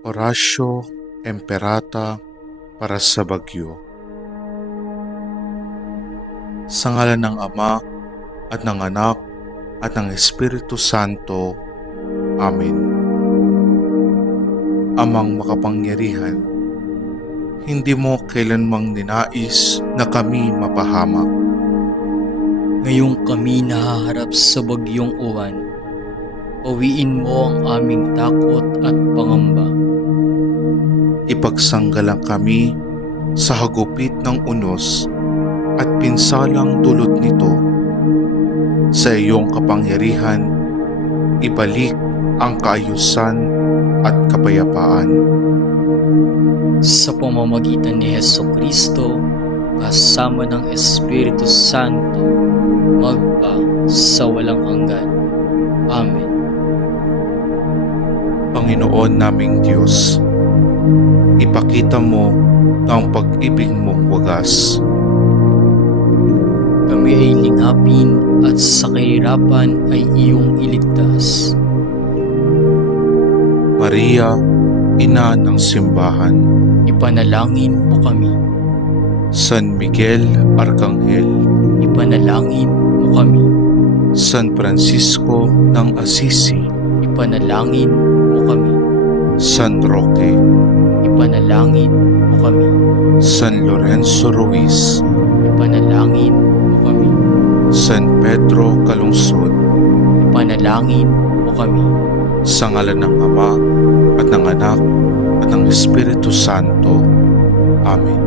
Orasyo Emperata para sa Bagyo. Sa ngalan ng Ama at ng Anak at ng Espiritu Santo. Amen. Amang makapangyarihan, hindi mo kailanmang ninais na kami mapahamak. Ngayong kami nahaharap sa bagyong uwan, pawiin mo ang aming takot at pangamba. Ipagsanggalang kami sa hagupit ng unos at pinsalang dulot nito. Sa iyong kapangyarihan, ibalik ang kaayusan at kapayapaan. Sa pamamagitan ni Heso Kristo, kasama ng Espiritu Santo, magpa sa walang hanggan. Amen. Panginoon naming Diyos, ipakita mo ang pag-ibig mong wagas. Kami ay lingapin at sa kahirapan ay iyong iligtas. Maria, Ina ng Simbahan, Ipanalangin mo kami. San Miguel Arcangel, Ipanalangin mo kami. San Francisco ng Assisi, Ipanalangin mo kami. San Roque, Ipanalangin mo kami. San Lorenzo Ruiz, Ipanalangin mo kami. San Pedro Calungsod, Ipanalangin mo kami. sa ngalan ng Ama at ng Anak at ng Espiritu Santo. Amen.